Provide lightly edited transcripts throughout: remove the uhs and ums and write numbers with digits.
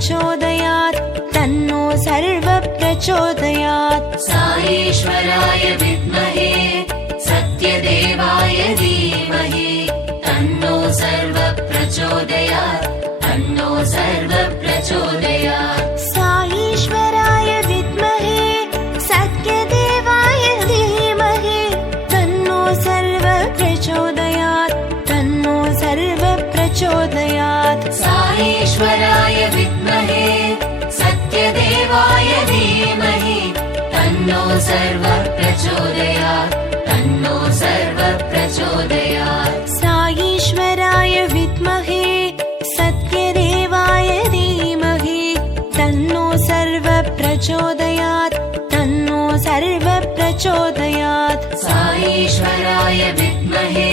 प्रचोदयात् तन्नो सर्व प्रचोदयात् साईश्वराय विद्महे सत्यदेवाय धीमहि तन्नो सर्व प्रचोदयात् तन्नो सर्व प्रचोदयात् साईश्वराय विद्महे सत्यदेवाय धीमहि तन्नो सर्व प्रचोदयात् तन्नो सर्व प्रचोदयात् साईश्वराय विद्महे सत्यदेवाय धीमहि तन्नो सर्व प्रचोदयात् तन्नो सर्व प्रचोदयात् साईश्वराय विद्महे सत्यदेवाय धीमहि तन्नो सर्व प्रचोदयात् तन्नो सर्व प्रचोदयात् साईश्वराय विद्महे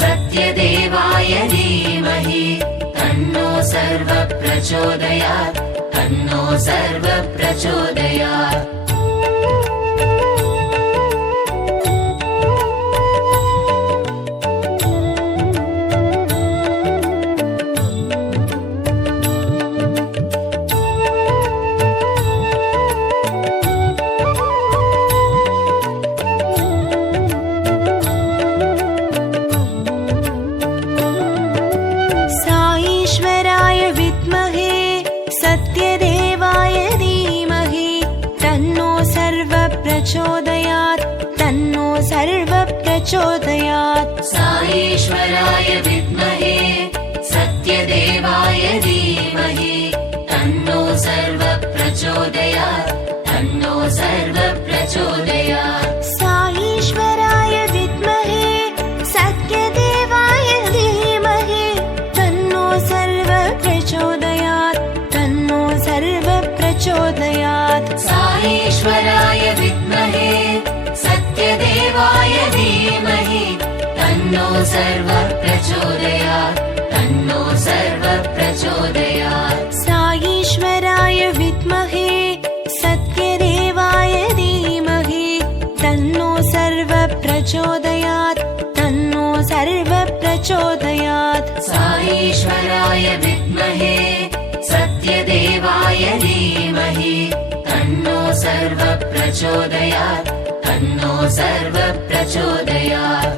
सत्यदेवाय धीमहि तन्नो सर्व प्रचोदयात् तन्नो सर्व प्रचोदयात् साईश्वराय विद्महे सत्यदेवाय धीमहि तन्नो सर्व प्रचोदयात् तन्नो सर्व प्रचोदयात् साईश्वराय विद्महे सत्यदेवाय धीमहि तन्नो सर्व प्रचोदयात् तन्नो सर्व प्रचोदयात् साईश्वराय विद्महे सत्यदेवाय धीमहि तन्नो सर्व प्रचोदयात् तन्नो सर्व प्रचोदयात् साईश्वराय विद्महे सत्यदेवाय धीमहि तन्नो सर्व प्रचोदयात् तन्नो सर्व प्रचोदयात् साईश्वराय विद्महे सत्यदेवाय धीमहि तन्नो सर्व प्रचोदयात् तन्नो सर्व प्रचोदयात् साईश्वराय विद्महे सत्यदेवाय धीमहि तन्नो सर्व प्रचोदयात् तन्नो सर्व प्रचोदयात्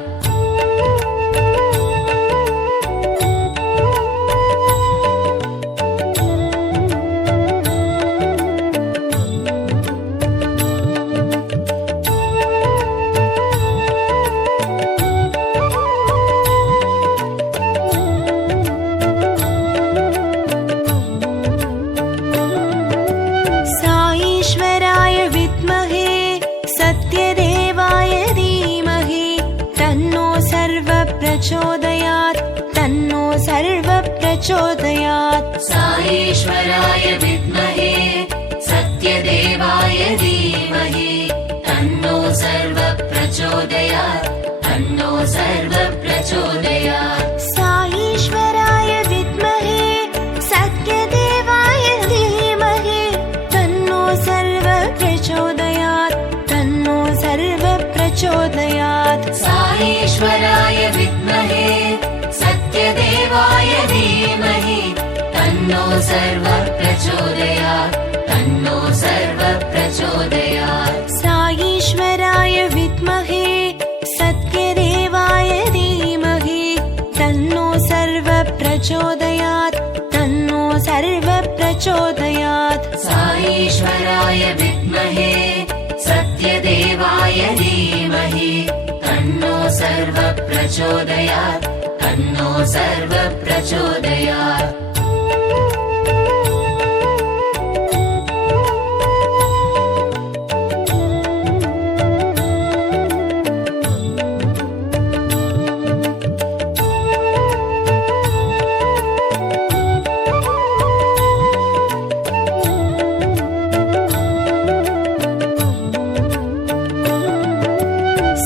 साईश्वराय विद्महे सत्यदेवाय धीमहि तन्नो सर्व प्रचोदयात् तन्नो सर्व प्रचोदयात् साईश्वराय विद्महे सत्यदेवाय धीमहि तन्नो सर्व प्रचोदयात् तन्नो सर्व प्रचोदयात् साईश्वराय विद्महे सत्यदेवाय धीमहि तन्नो सर्व प्रचोदयात् तन्नो सर्व प्रचोदयात् साईश्वराय विद्महे सत्यदेवाय धीमहि तन्नो सर्व प्रचोदयात् तन्नो सर्व प्रचोदयात् साईश्वराय विद्महे सत्यदेवाय धीमहि तन्नो सर्व प्रचोदयात् तन्नो सर्व प्रचोदयात् साईश्वराय विद्महे सत्यदेवाय धीमहि तन्नो सर्व प्रचोदयात् तन्नो सर्व प्रचोदयात्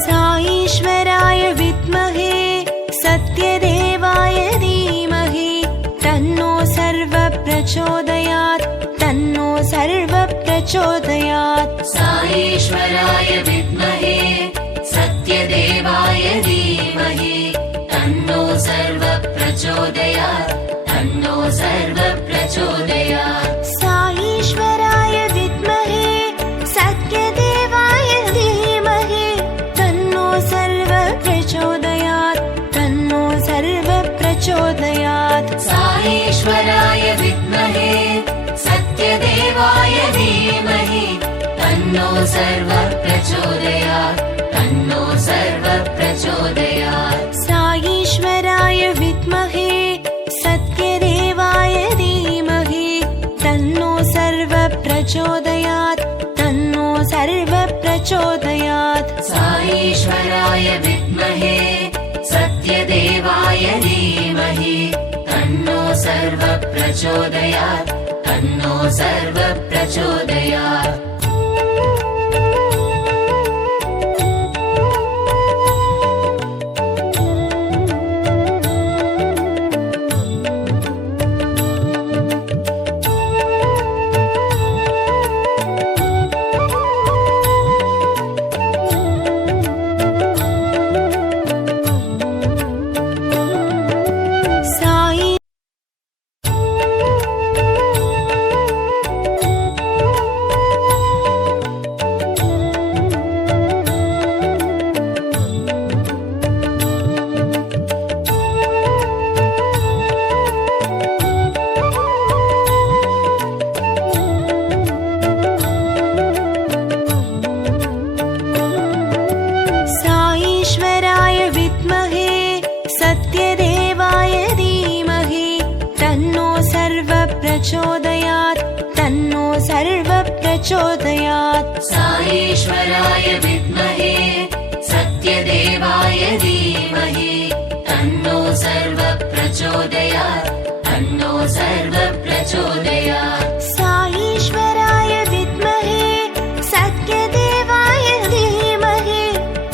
साईश्वराय विद्महे सत्यदेवाय धीमहि तन्नो सर्व प्रचोदयात् तन्नो सर्व प्रचोदयात् साईश्वराय विद्महे सत्यदेवाय धीमहि तन्नो सर्व प्रचोदयात् तन्नो सर्व प्रचोदयात् सर्व प्रचोदयात् तन्नो सर्व प्रचोदयात् साईश्वराय विद्महे सत्यदेवाय धीमहि तन्नो सर्व प्रचोदयात् तन्नो सर्व प्रचोदयात् साईश्वराय विद्महे सत्यदेवाय धीमहि तन्नो सर्व प्रचोदयात् तन्नो सर्व प्रचोदयात् प्रचोदयात् तन्नो सर्व प्रचोदयात् साईश्वराय विद्महे सत्यदेवाय धीमहि तन्नो सर्व प्रचोदयात् तन्नो सर्व प्रचोदयात् साईश्वराय विद्महे सत्यदेवाय धीमहि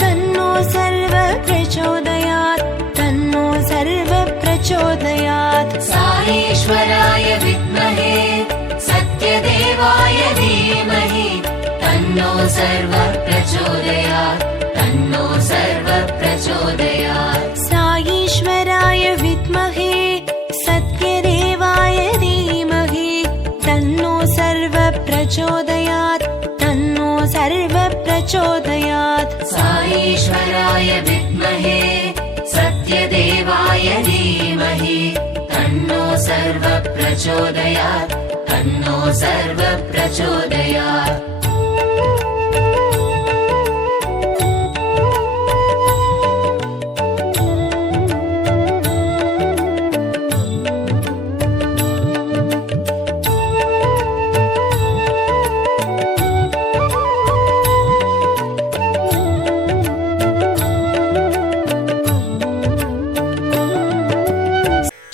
तन्नो सर्व प्रचोदयात् तन्नो सर्व प्रचोदयात् साईश्वराय विद्महे सत्यदेवाय धीमहि तन्नो सर्व प्रचोदयात् तन्नो सर्व प्रचोदयात् साईश्वराय विद्महे सत्यदेवाय धीमहि तन्नो सर्व प्रचोदयात् तन्नो सर्व प्रचोदयात् साईश्वराय विद्महे सत्यदेवाय धीमहि तन्नो सर्व प्रचोदयात् तन्नो सर्व प्रचोदयात्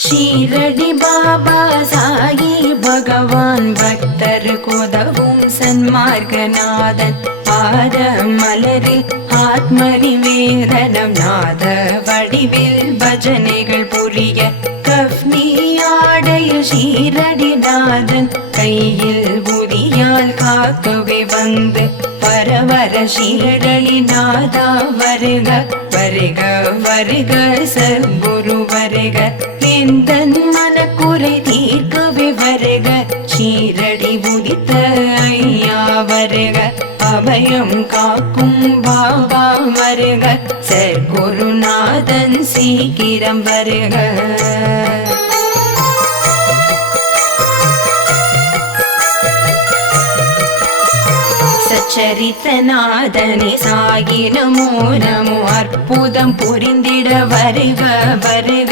ஷீரடி பாபா சாயி பகவான் பக்தர் கோதவும் சன்மார்கநாதன் பாத மலரில் ஆத்ம நிவேதனம் நாத வடிவில் பஜனைகள் புரிய கஃப்னி ஆடையில் ஷீரடிநாதன் கையில் புதியால் காக்கவே வந்து பரவர ஷீரடிநாதா வருக வருக வருக சத்குரு வருக எந்தன் மனக்குறை தீர்க்கவே வருக ஷீரடி உதித்த ஐயா வருக அபயம் காக்கும் பாபா வருக சத்குருநாதன் சீக்கிரம் வருக சச்சரித்தநாதனே சாயி நமோ நமோ அற்புதம் புரிந்திட வருக வருக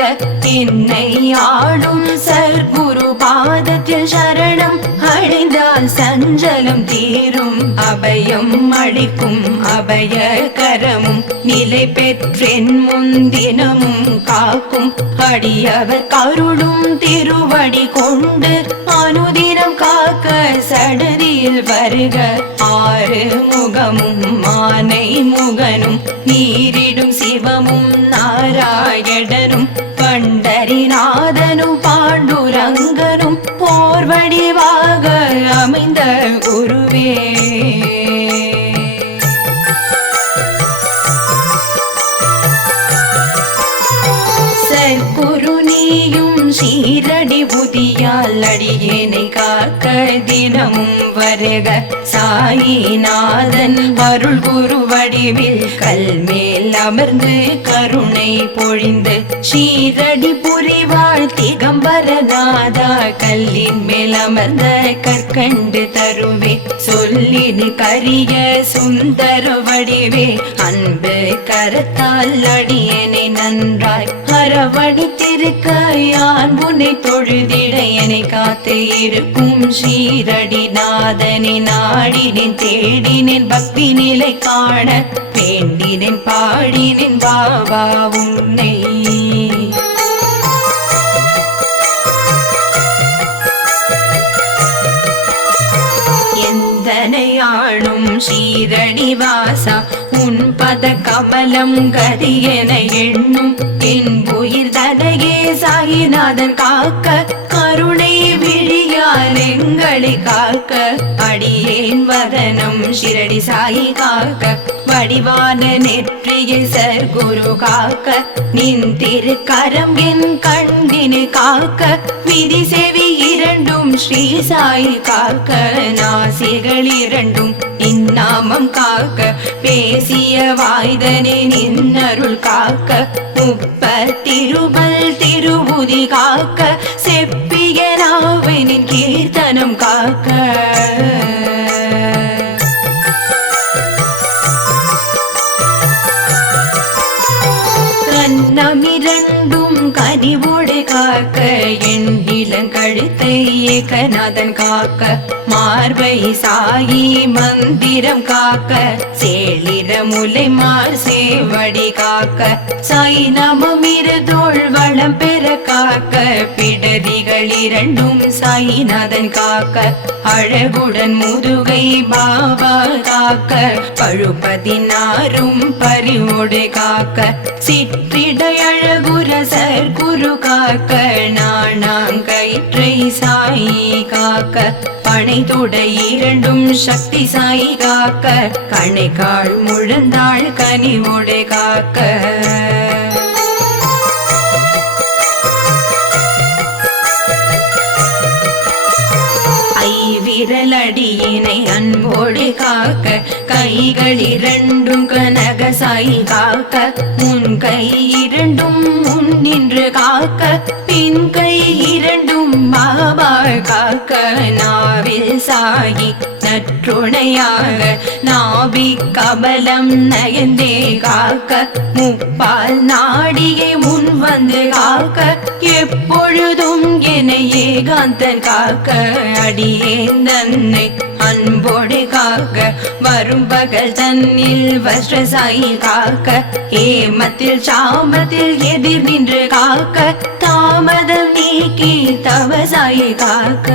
என்னை ஆளும் சர்க்குரு பாதத்தில் சரணம் அடைந்தால் சஞ்சலம் தீரும் அபயம் அளிக்கும் அபய கரமும் நிலை பெற்றென் முன்தினமும் காக்கும் அடியவர் கருளும் திருவடி கொண்டு அனுதினம் காக்க சடதியில் வருக ஆறு முகமும் மானை முகனும் நீரிடும் சிவமும் நாராயணனும் பண்டரிநாதனும் பாண்டுரங்கனும் போர் வடிவாக அமைந்த குருவே சற்குரு நீயும் ஷீரடி புதியால் அடியேனை காக்க தினமும் வருக சாயிநாதன் அருள் குரு வடிவில் கல்மேல் அமர்ந்து கருணை பொழிந்து ஷீரடி புரிவாள் திகம்பரநாதா கல்லின் மேல் அமர்ந்த கற்கண்டு தருவே சொல்லிடு கரிய சுந்தர வடிவே அன்பு கரத்தால் அடியனை நன்றாய் அரவணைத்திருக்க யான் உன்னை தொழுதிட என்னை காத்து இருக்கும் ஷீரடி நாதனை நாடினேன் தேடினேன் பக்தி நிலை காண வேண்டினேன் பாடினேன் பாபா உன்னை எந்தனையாளும் ஷீரடி வாசா உன் பத கமலம் கதி என எண்ணும் என் உயிர் தனையே சாயிநாதன் காக்க கருணை விழியால் எங்களை காக்க அடியேன் வதனம் ஷிரடி சாயி காக்க வடிவான நெற்றியை சர்க்குரு காக்க நின் திருக்கரம் என் கண்ணினை காக்க விதி செவி இரண்டும் ஸ்ரீ சாயி காக்க நாசிகள் இரண்டும் இந்நாமம் காக்க பேசிய வாய்தனே நின்னருள் காக்க முப்பத்திருமல் திருவுதி காக்க செப்பிய நாவினின் கீர்த்தனம் காக்க கண்ணமிரண்டும் கனிவோடு காக்க என் இளங்கழுத்தை ஏகநாதன் காக்க மார்பை சாயி மந்திரம் காக்க சேளிர முலை மார் சேவடி காக்க சாய் நமமிருதோள் வளம் பெற காக்க பிடரிகள் இரண்டும் சாயிநாதன் காக்க அழகுடன் முதுகை பாபா காக்க பழுப்பதினாரும் பரிவோடு காக்க சிற்றிடை அழகுர சர்க்குரு காக்க நாணாங்கயிற்றை சாயி காக்க பனை தொடை இரண்டும் சக்தி சாயி காக்க கணைக்கால் முழந்தாள் கனிவோடு காக்க விரலடியினை அன்போடு காக்க கைகள் இரண்டும் கனக சாயி காக்க முன் கை இரண்டும் முன் நின்று காக்க பின் கை இரண்டும் பாபா காக்க நாவில் சாயி நற்றுணையாக நாபி கபலம் நயந்தே காக்க முப்பால் நாடியை முன் வந்து காக்க எப்பொழுதும் என ஏகாந்தன் காக்க அடியேன் தன்னை அன்போடு காக்க வரும் பகல் தன்னில் வஸ்ரசாயி காக்க ஏமத்தில் சாமத்தில் எதிர் நின்று காக்க தாமதம் நீக்கி தவசாயி காக்க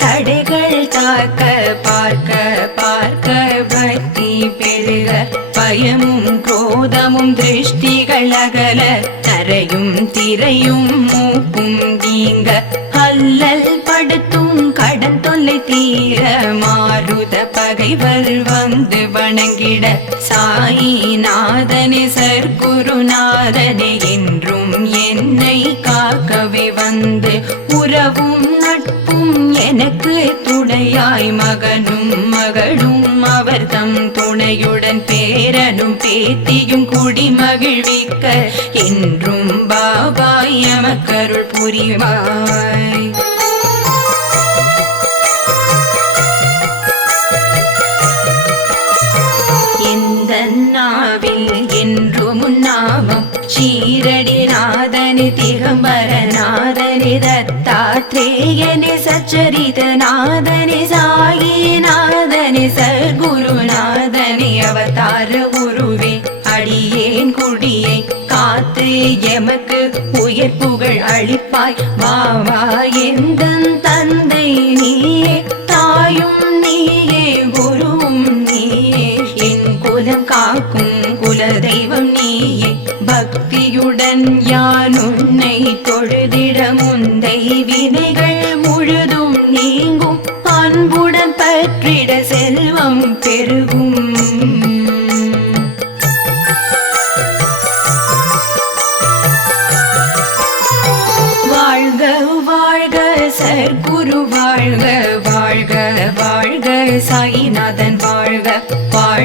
தடைகள் தாக்க பார்க்க பார்க்க பக்தி பெருக பயமும் குரோதமும் திருஷ்டிகள் அகல தரையும் திரையும் மூக்கும் நீங்க அல்லல் படுத்தும் கடன் தொல்லை தீர மாருத பகைவர் வந்து வணங்கிட சாயிநாதனே சர்க்குருநாதனே என்றும் என்னை காக்கவே வந்து உறவும் நட்பும் எனக்கு துணையாய் மகனும் மகளும் அவர் தம் துணையுடன் பேரனும் பேத்தியும் குடி மகிழ்விக்க என்றும் பாபாய் எமக்கருள் புரிவாய் இந்த நாவில் என்றும் நாமம் ஷீரடி நாதனி திகம்பர நாதனி தத்தாத்ரேயனி சச்சரித நாதனி சாயி நாதனி சர்க்குருநாதனி அவதார குருவே அடியேன் குடியை காத்து எமக்கு உயர் புகழ் அளிப்பாய் வாவா எந்தன் தந்தை நீயே தாயும் நீயே குருவும் நீயே என் குலம் காக்கும் குலதெய்வம் நீயே பக்தியுடன் யான் உன்னை தொழுதிட முந்தை வினைகள் முழுதும் நீங்கும் அன்புடன் பற்றிட செல்வம் பெருகும்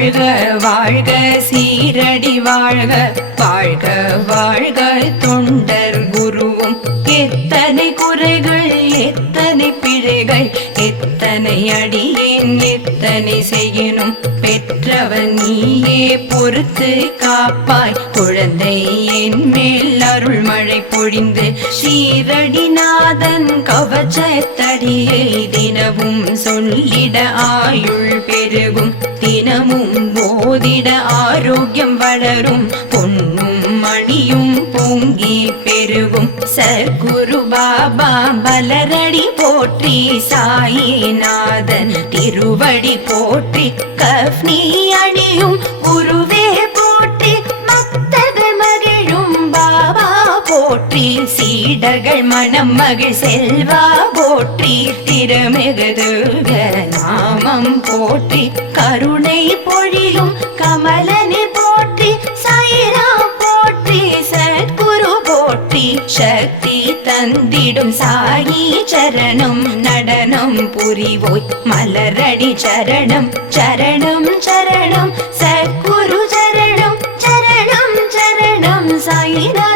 வாழ்க வாழ்க சீரடி வாழ்க வாழ்க வாழ்க தொண்டர் குருவும் எத்தனை குறைகள் எத்தனை பிழைகள் எத்தனை அடியேன் எத்தனை செய்யணும் பெற்றவன் நீயே பொறுத்து காப்பாய் குழந்தை என் மேல் அருள் மழை பொழிந்து ஸ்ரீரடிநாதன் கவச்சத்தடியை தினமும் சொல்லிட ஆயுள் பெருகும் தினமும் போதிட ஆரோக்கியம் வளரும் பொன்னும் மணியும் பொங்கி பெருகும் சர்க்குரு பாபா பலரடி போற்றி சாயிநாதன் திருவடி போற்றி கஃப்னி அணியும் குருவே போற்றி பக்தர்கள் மகிழும் பாபா போற்றி சீடர்கள் மனம் மகிழ் செல்வா போற்றி திருமிகுதுக நாமம் போற்றி கருணை பொழியும் கமலனை போற்றி சாயிராம் போற்றி சத்குரு போற்றி சக்தி தந்திடும் சாயி சரணம் நடனம் புரிவோய் மலரடி சரணம் சரணம் சரணம் சத்குரு சரணம் சரணம் சரணம் சாயிரா